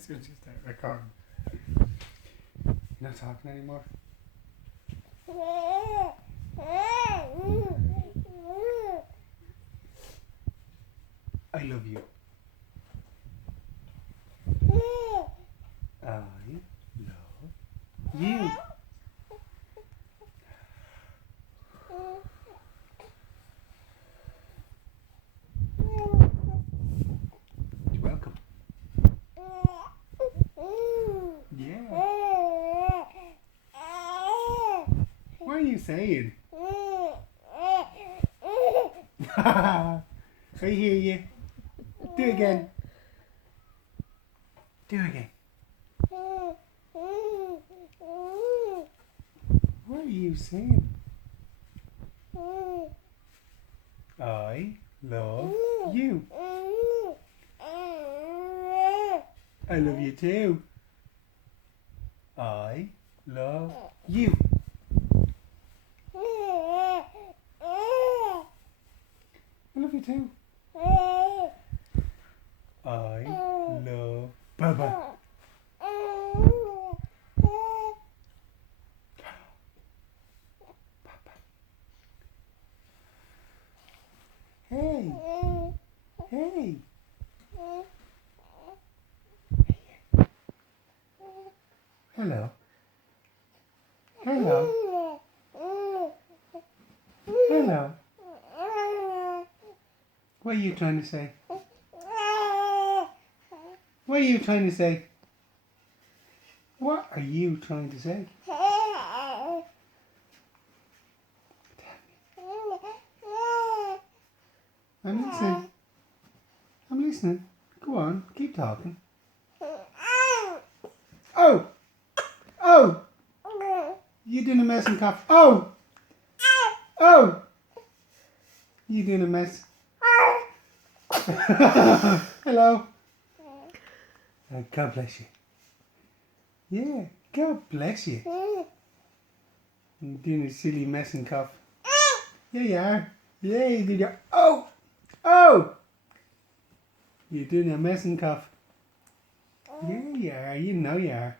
as soon as you start recording. You're not talking anymore? I love you. I love you. You're welcome. Yeah. What are you saying? I hear you. Do it again. Do it again. What are you saying? I love you. I love you too. I love you. I love you too. I love Baba. Hey. Hey. Hello. Hello. Hello. What are you trying to say? What are you trying to say? What are you trying to say? I'm listening. I'm listening. Go on, keep talking. Oh! Oh! You doing a mess and cough. Oh! Oh! You doing a mess. Hello. God bless you. Yeah, God bless you. You're doing a silly mess and cough. Yeah, you are. Yeah, you did your... Oh! Oh! You're doing a mess and cough. Yeah, you are. You know you are.